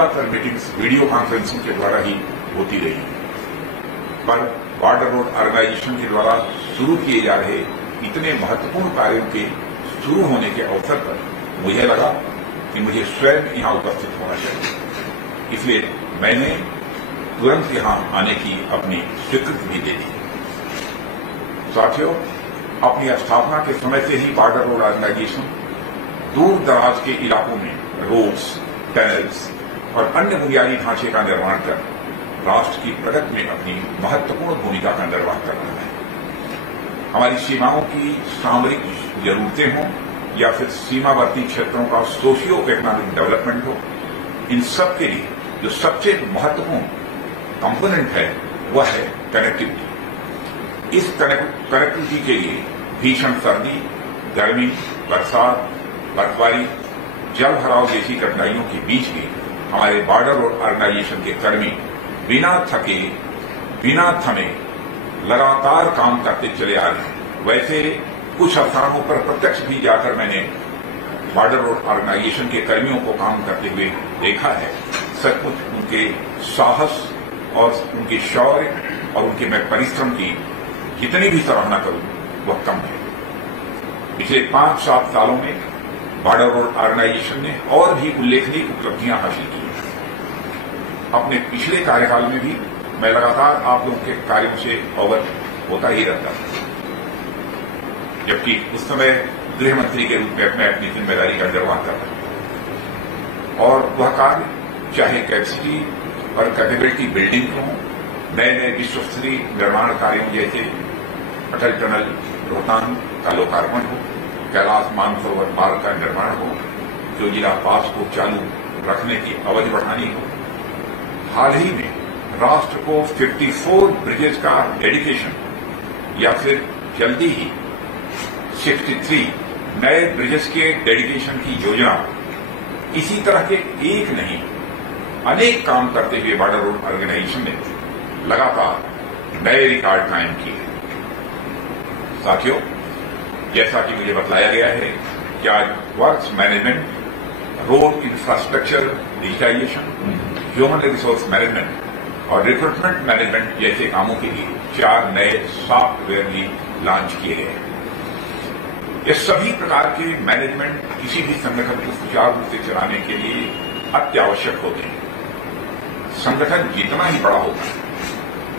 ज्यादातर meetings video conferencing के द्वारा ही होती रही है, पर बॉर्डर रोड ऑर्गेनाइजेशन के द्वारा शुरू किए जा रहे इतने महत्वपूर्ण कार्यों के शुरू होने के अवसर पर मुझे लगा कि मुझे स्वयं यहां उपस्थित होना चाहिए। इसलिए मैंने तुरंत यहां आने की अपनी स्वीकृति भी दे दी। साथियों, अपनी स्थापना के समय से ही बॉर्डर रोड ऑर्गेनाइजेशन दूर दराज के इलाकों में रोड्स, टनल्स और अन्य बुनियादी ढांचे का निर्माण कर राष्ट्र की प्रगति में अपनी महत्वपूर्ण भूमिका का निर्वाह कर रहा है। हमारी सीमाओं की सामरिक जरूरतें हों या फिर सीमावर्ती क्षेत्रों का सोशियो इकोनॉमिक डेवलपमेंट हो, इन सब के लिए जो सबसे महत्वपूर्ण कंपोनेंट है वह है कनेक्टिविटी। इस कनेक्टिविटी के लिए भीषण सर्दी, गर्मी, बरसात, बर्फबारी, जल भराव जैसी कठिनाइयों के बीच भी हमारे बॉर्डर रोड ऑर्गेनाइजेशन के कर्मी बिना थके, बिना थमे लगातार काम करते चले आ रहे हैं। वैसे कुछ स्थानों पर प्रत्यक्ष भी जाकर मैंने बॉर्डर रोड ऑर्गेनाइजेशन के कर्मियों को काम करते हुए देखा है। सचमुच उनके साहस और उनके शौर्य और उनके मैं परिश्रम की जितनी भी सराहना करूं वह कम है। पिछले 5-7 सालों में बॉर्डर रोड ऑर्गेनाइजेशन ने और भी उल्लेखनीय उपलब्धियां हासिल की हैं। अपने पिछले कार्यकाल में भी मैं लगातार आप लोगों के कार्यों से अवगत होता ही रहता था, जबकि उस समय गृह मंत्री के रूप में मैं अपनी जिम्मेदारी का निर्वाह कर रहा था। और वह कार्य चाहे कैपेसिटी और कैपेबिलिटी बिल्डिंग हो, नए नए विश्वस्तरीय निर्माण कार्यों जैसे अटल टनल रोहतांग का लोकार्पण हो, कैलाश मानसरोवर मार्ग का निर्माण हो, जोजिला पास को चालू रखने की अवधि बढ़ानी हो, हाल ही में राष्ट्र को 54 ब्रिजेज का डेडिकेशन या फिर जल्दी ही 63 नए ब्रिजेस के डेडिकेशन की योजना, इसी तरह के एक नहीं अनेक काम करते हुए बॉर्डर रोड ऑर्गेनाइजेशन ने लगातार नए रिकॉर्ड कायम किए। साथियों, जैसा कि मुझे बतलाया गया है कि आज works management, road infrastructure digitisation, human resource management और रिक्रूटमेंट मैनेजमेंट जैसे कामों के लिए 4 नए सॉफ्टवेयर भी लॉन्च किए गए हैं। ये सभी प्रकार के मैनेजमेंट किसी भी संगठन को सुचारू रूप से चलाने के लिए अत्यावश्यक होते हैं। संगठन जितना ही बड़ा होता है,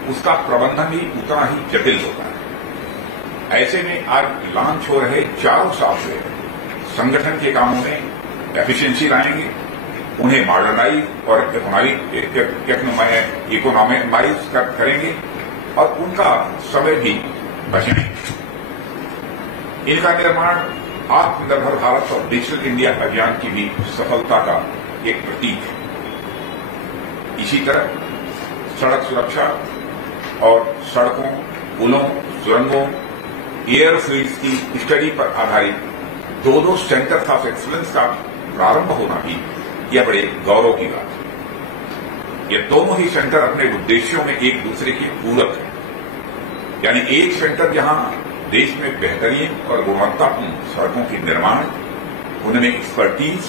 उसका प्रबंधन भी उतना ही जटिल होता है। ऐसे में आज लॉन्च हो रहे 4 सॉफ्टवेयर संगठन के कामों में एफिशिएंसी लाएंगे, उन्हें मॉडर्नाइज और इकोनॉमाइज करेंगे और उनका समय भी बचाएंगे। इनका निर्माण आत्मनिर्भर भारत और डिजिटल इंडिया अभियान की भी सफलता का एक प्रतीक है। इसी तरह सड़क सुरक्षा और सड़कों, पुलों, सुरंगों, एयरफील्ड्स की स्टडी पर आधारित 2 सेंटर्स ऑफ एक्सीलेंस का प्रारंभ होना भी यह बड़े गौरव की बात है। ये दोनों ही सेंटर अपने उद्देश्यों में एक दूसरे के पूरक हैं। यानी एक सेंटर जहां देश में बेहतरीन और गुणवत्तापूर्ण सड़कों के निर्माण, उनमें एक्सपर्टीज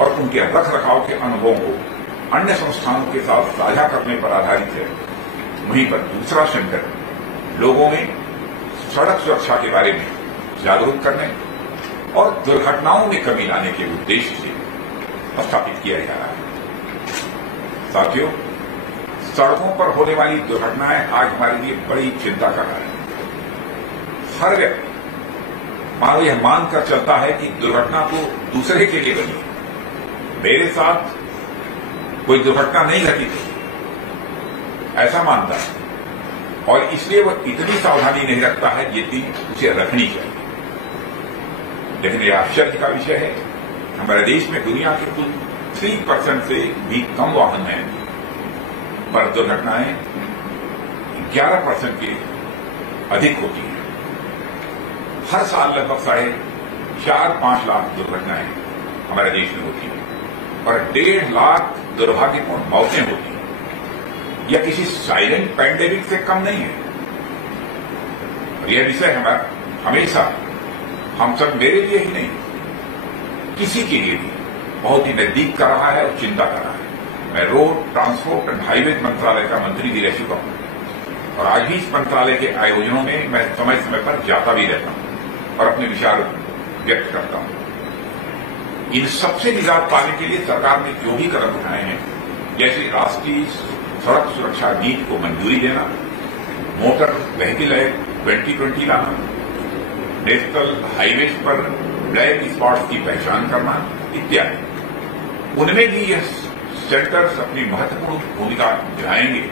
और उनके रख रखाव के अनुभवों को अन्य संस्थानों के साथ साझा करने पर आधारित है, वहीं पर दूसरा सेंटर लोगों में सड़क सुरक्षा के बारे में जागरूक करने और दुर्घटनाओं में कमी लाने के उद्देश्य से स्थापित किया जा रहा है। साथियों, सड़कों पर होने वाली दुर्घटनाएं आज हमारे लिए बड़ी चिंता का कारण है। हर व्यक्ति मानो यह मानकर चलता है कि दुर्घटना तो दूसरे के लिए बनी है, मेरे साथ कोई दुर्घटना नहीं घटी थी, ऐसा मानता है और इसलिए वह इतनी सावधानी नहीं रखता है जितनी उसे रखनी चाहिए। लेकिन यह आश्चर्य का विषय है, हमारे देश में दुनिया के कुल 3% से भी कम वाहन हैं, पर दुर्घटनाएं 11% के अधिक होती हैं। हर साल लगभग 4.5 लाख दुर्घटनाएं हमारे देश में होती हैं और 1.5 लाख दुर्भाग्यपूर्ण मौतें होती हैं। यह किसी साइलेंट पैंडेमिक से कम नहीं है। और यह विषय हमेशा हम सब, मेरे लिए ही नहीं, किसी के लिए भी बहुत ही नजदीक कर रहा है और चिंता कर रहा है। मैं रोड ट्रांसपोर्ट एंड हाईवे मंत्रालय का मंत्री भी रह चुका हूं और आज भी इस मंत्रालय के आयोजनों में मैं समय समय पर जाता भी रहता हूं और अपने विचार व्यक्त करता हूं। इन सबसे निजात पाने के लिए सरकार ने जो भी कदम उठाए हैं, जैसे राष्ट्रीय सड़क सुरक्षा नीति को मंजूरी देना, मोटर व्हीकल एक्ट 2020 लाना, नेशनल हाईवे पर ब्लैक स्पॉट्स की पहचान करना इत्यादि, उनमें भी यह सेंटर्स अपनी महत्वपूर्ण भूमिका निभाएंगे,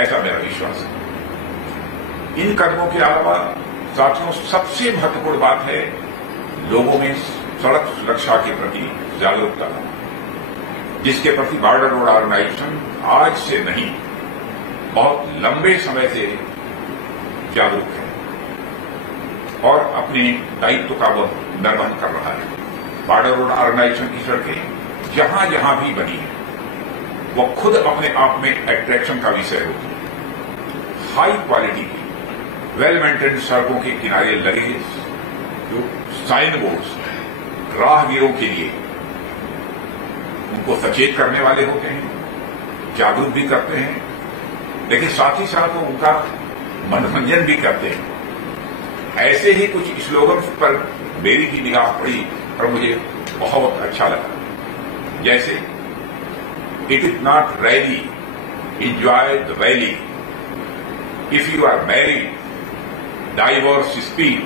ऐसा मेरा विश्वास है। इन कदमों के अलावा साथियों, सबसे महत्वपूर्ण बात है लोगों में सड़क सुरक्षा के प्रति जागरूकता लाना, जिसके प्रति बॉर्डर रोड ऑर्गेनाइजेशन आज से नहीं, बहुत लंबे समय से जागरूक है और अपने दायित्व का वह निर्वहन कर रहा है। बॉर्डर रोड ऑर्गेनाइजेशन की सड़कें जहां जहां भी बनी है, वह खुद अपने आप में अट्रैक्शन का विषय होती है। हाई क्वालिटी की वेल मेंटेन्ड सड़कों के किनारे लगे जो साइन बोर्ड्स राहगीरों के लिए उनको सचेत करने वाले होते हैं, जागरूक भी करते हैं, लेकिन साथ ही साथ वो उनका मनोरंजन भी करते हैं। ऐसे ही कुछ स्लोगन्स पर मेरी भी निगाह पड़ी और मुझे बहुत अच्छा लगा, जैसे it is not rally, enjoy the valley, if you are married, divorce speed,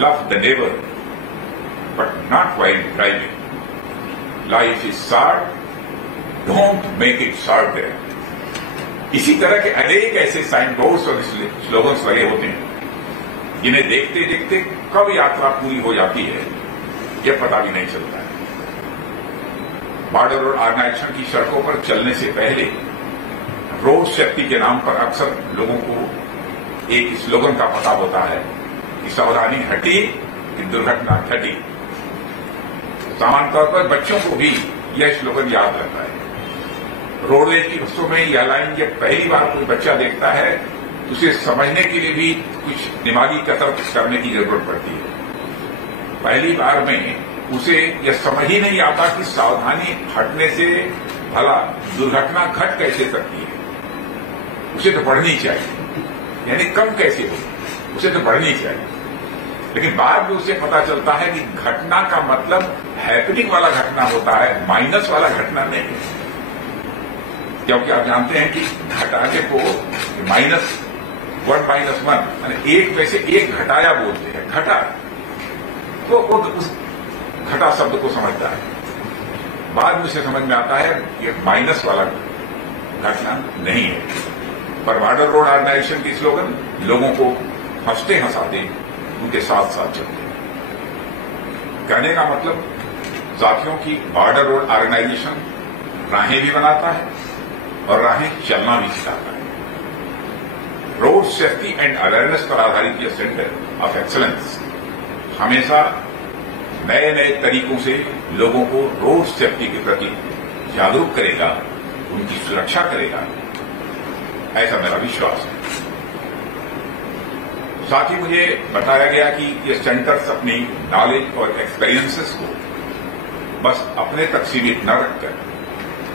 love the neighbour, but not while driving, life is short, don't make it shorter. इसी तरह के अनेक ऐसे साइन बोर्ड्स और स्लोगन्स लगे होते हैं, जिन्हें देखते देखते कब यात्रा पूरी हो जाती है यह पता भी नहीं चलता है। बॉर्डर रोड ऑर्गेनाइजेशन की सड़कों पर चलने से पहले रोड सेफ्टी के नाम पर अक्सर लोगों को एक स्लोगन का पता होता है कि सावधानी हटी कि दुर्घटना घटी। सामान्य तौर पर बच्चों को भी यह स्लोगन याद रहता है। रोडवेज की बसों में यह लाइन जब पहली बार कोई बच्चा देखता है तो उसे समझने के लिए भी कुछ दिमागी कसरत करने की जरूरत पड़ती है। पहली बार में उसे यह समझ ही नहीं आता कि सावधानी हटने से भला दुर्घटना घट कैसे सकती है। उसे तो पढ़नी चाहिए, यानी कम कैसे हो, उसे तो पढ़नी चाहिए। लेकिन बाद में उसे पता चलता है कि घटना का मतलब हैपनिंग वाला घटना होता है, माइनस वाला घटना नहीं। क्योंकि आप जानते हैं कि घटाने को -1 यानी एक में से एक घटाया बोलते हैं, घटा, तो उस घटा शब्द को समझता है। बाद में उसे समझ में आता है ये माइनस वाला घटना नहीं है। पर बॉर्डर रोड ऑर्गेनाइजेशन की स्लोगन लोगों को हंसते हंसाते उनके साथ साथ चलते हैं। कहने का मतलब साथियों की बॉर्डर रोड ऑर्गेनाइजेशन राहें भी बनाता है और राहें चलना भी सिखाता है। रोड सेफ्टी एंड अवेयरनेस पर आधारित यह सेंटर ऑफ एक्सीलेंस हमेशा नए नए तरीकों से लोगों को रोड सेफ्टी के प्रति जागरूक करेगा, उनकी सुरक्षा करेगा, ऐसा मेरा विश्वास है। साथ ही मुझे बताया गया कि ये सेंटर्स अपनी नॉलेज और एक्सपीरियंसेस को बस अपने तक सीमित न रखकर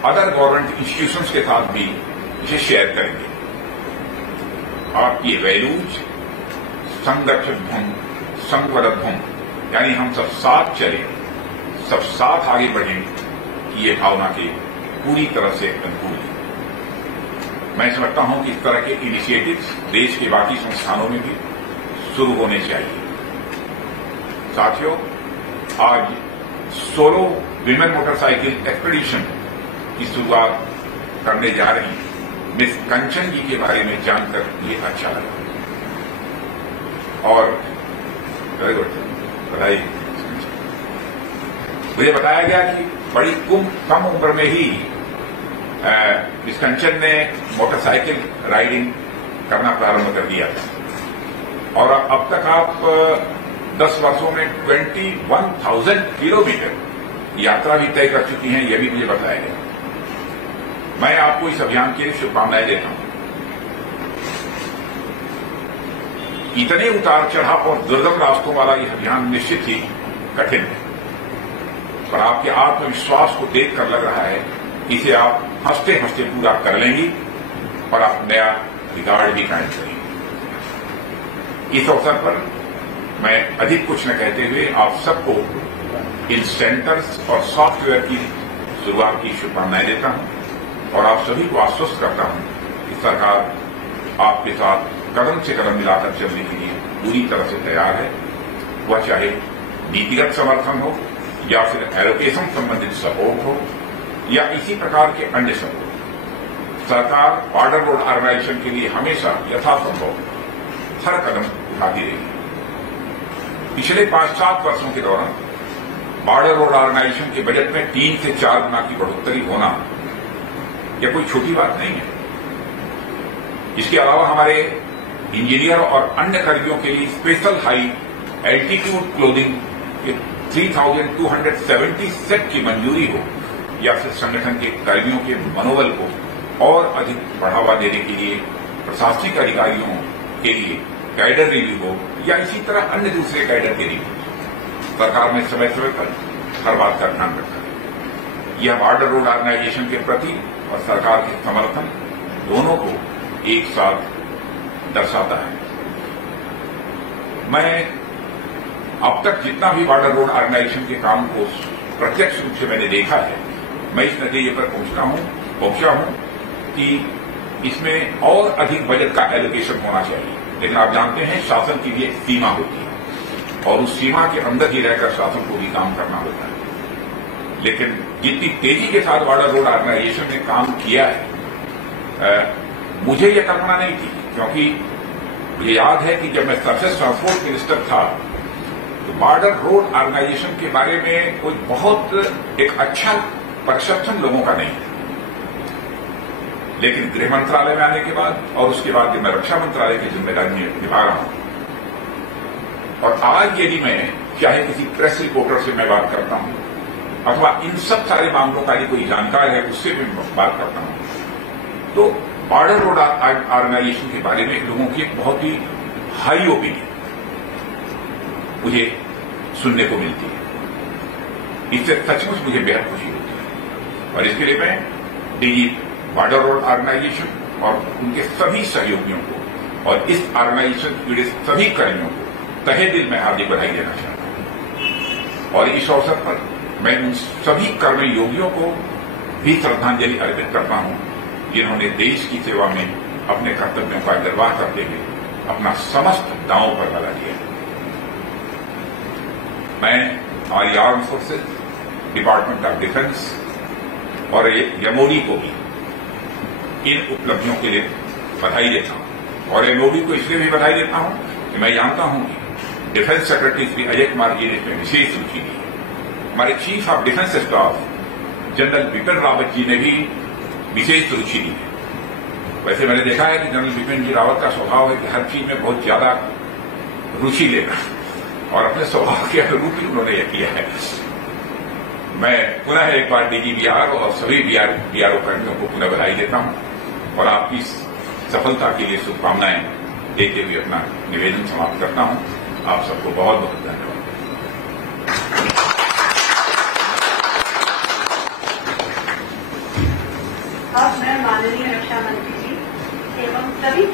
अदर गवर्नमेंट इंस्टीट्यूशंस के साथ भी इसे शेयर करेंगे। आपकी वैल्यूज संगठन संगवर्धन, यानी हम सब साथ चले, सब साथ आगे बढ़ें, ये भावना के पूरी तरह से अनुकूल है। मैं समझता हूं कि इस तरह के इनिशिएटिव्स देश के बाकी संस्थानों में भी शुरू होने चाहिए। साथियों, आज सोलो विमेन मोटरसाइकिल एक्सपीडिशन की शुरुआत करने जा रही मिस कंचन जी के बारे में जानकर ये अच्छा लगा और वेरी गुड, बधाई। मुझे बताया गया कि बड़ी कम उम्र में ही मिस कंचन ने मोटरसाइकिल राइडिंग करना प्रारंभ कर दिया था और अब तक आप 10 वर्षों में 21,000 किलोमीटर यात्रा भी तय कर चुकी हैं, यह भी मुझे बताया गया। मैं आपको इस अभियान के लिए शुभकामनाएं देता हूं। इतने उतार चढ़ाव और दुर्गम रास्तों वाला यह अभियान निश्चित ही कठिन है, पर आपके आत्मविश्वास को देखकर लग रहा है इसे आप हंसते हंसते पूरा कर लेंगी और आप नया रिकॉर्ड भी कायम करेंगे। इस अवसर पर मैं अधिक कुछ न कहते हुए आप सबको इन सेंटर्स और सॉफ्टवेयर की शुरुआत की शुभकामनाएं देता हूं और आप सभी को आश्वस्त करता हूं कि सरकार आपके साथ कदम से कदम मिलाकर चलने के लिए पूरी तरह से तैयार है। वह चाहे नीतिगत समर्थन हो या फिर एलोकेशन संबंधित सपोर्ट हो या इसी प्रकार के अन्य सपोर्ट, सरकार बॉर्डर रोड ऑर्गेनाइजेशन के लिए हमेशा यथासंभव हर कदम उठाती रही। पिछले 5-7 वर्षों के दौरान बॉर्डर रोड ऑर्गेनाइजेशन के बजट में 3 से 4 गुना की बढ़ोतरी होना यह कोई छोटी बात नहीं है। इसके अलावा हमारे इंजीनियर और अन्य कर्मियों के लिए स्पेशल हाई एल्टीट्यूड क्लोथिंग के 3,270 सेट की मंजूरी हो या फिर संगठन के कर्मियों के मनोबल को और अधिक बढ़ावा देने के लिए प्रशासनिक अधिकारियों के लिए कैडर रिव्यू हो या इसी तरह अन्य दूसरे कैडर के रिव्यू, सरकार ने समय समय पर हर बात का ध्यान रखा है। यह बॉर्डर रोड ऑर्गेनाइजेशन के प्रति और सरकार के समर्थन दोनों को एक साथ दर्शाता है। मैं अब तक जितना भी बॉर्डर रोड ऑर्गेनाइजेशन के काम को प्रत्यक्ष रूप से मैंने देखा है, मैं इस नतीजे पर पहुंचा हूं कि इसमें और अधिक बजट का एलोकेशन होना चाहिए। लेकिन आप जानते हैं शासन की भी एक सीमा होती है और उस सीमा के अंदर ही रहकर शासन को भी काम करना होता है। लेकिन जितनी तेजी के साथ बॉर्डर रोड ऑर्गेनाइजेशन ने काम किया है, मुझे यह कल्पना नहीं थी, क्योंकि मुझे याद है कि जब मैं सरफेस ट्रांसपोर्ट मिनिस्टर था तो बॉर्डर रोड ऑर्गेनाइजेशन के बारे में कोई बहुत एक अच्छा परसेप्शन लोगों का नहीं है। लेकिन गृह मंत्रालय में आने के बाद और उसके बाद जब मैं रक्षा मंत्रालय की जिम्मेदारी निभा रहा हूं और आज यदि मैं चाहे किसी प्रेस रिपोर्टर से मैं बात करता हूं अथवा इन सब सारे मामलों का यदि कोई जानकार है उससे भी बात करता हूं तो बॉर्डर रोड ऑर्गेनाइजेशन के बारे में लोगों की एक बहुत ही हाई ओपिनियन मुझे सुनने को मिलती है। इससे सचमुच मुझे बेहद खुशी होती है और इसके लिए मैं डीजी बॉर्डर रोड ऑर्गेनाइजेशन और उनके सभी सहयोगियों को और इस ऑर्गेनाइजेशन से जुड़े सभी कर्मियों को तहे दिल में हार्दिक बधाई देना चाहता हूं और इस अवसर पर मैं उन सभी कर्मयोगियों को भी श्रद्धांजलि अर्पित करता हूं जिन्होंने देश की सेवा में अपने कर्तव्यों का निर्वाह करते हुए अपना समस्त दांव पर लगा दिया। मैं हमारी arm forces, department of defence और एमओडी को भी इन उपलब्धियों के लिए बधाई देता हूं और एमओडी को इसलिए भी बधाई देता हूं कि मैं जानता हूं कि डिफेंस सेक्रेटरी श्री अजय कुमार जी ने इसमें विशेष रुचि ली। हमारे chief of defence staff general Bipin Rawat ji ने भी विशेष रुचि ली है। वैसे मैंने देखा है कि जनरल बिपिन जी रावत का स्वभाव है कि हर चीज में बहुत ज्यादा रुचि लेना और अपने स्वभाव के अनुरूप ही उन्होंने यह किया है। मैं पुनः एक बार डीजीबीआर और सभी बीआरओ कर्मियों को पुनः बधाई देता हूं और आपकी सफलता के लिए शुभकामनाएं देते हुए अपना निवेदन समाप्त करता हूं। आप सबको बहुत बहुत धन्यवाद। अब मैं माननीय रक्षा मंत्री जी एवं सभी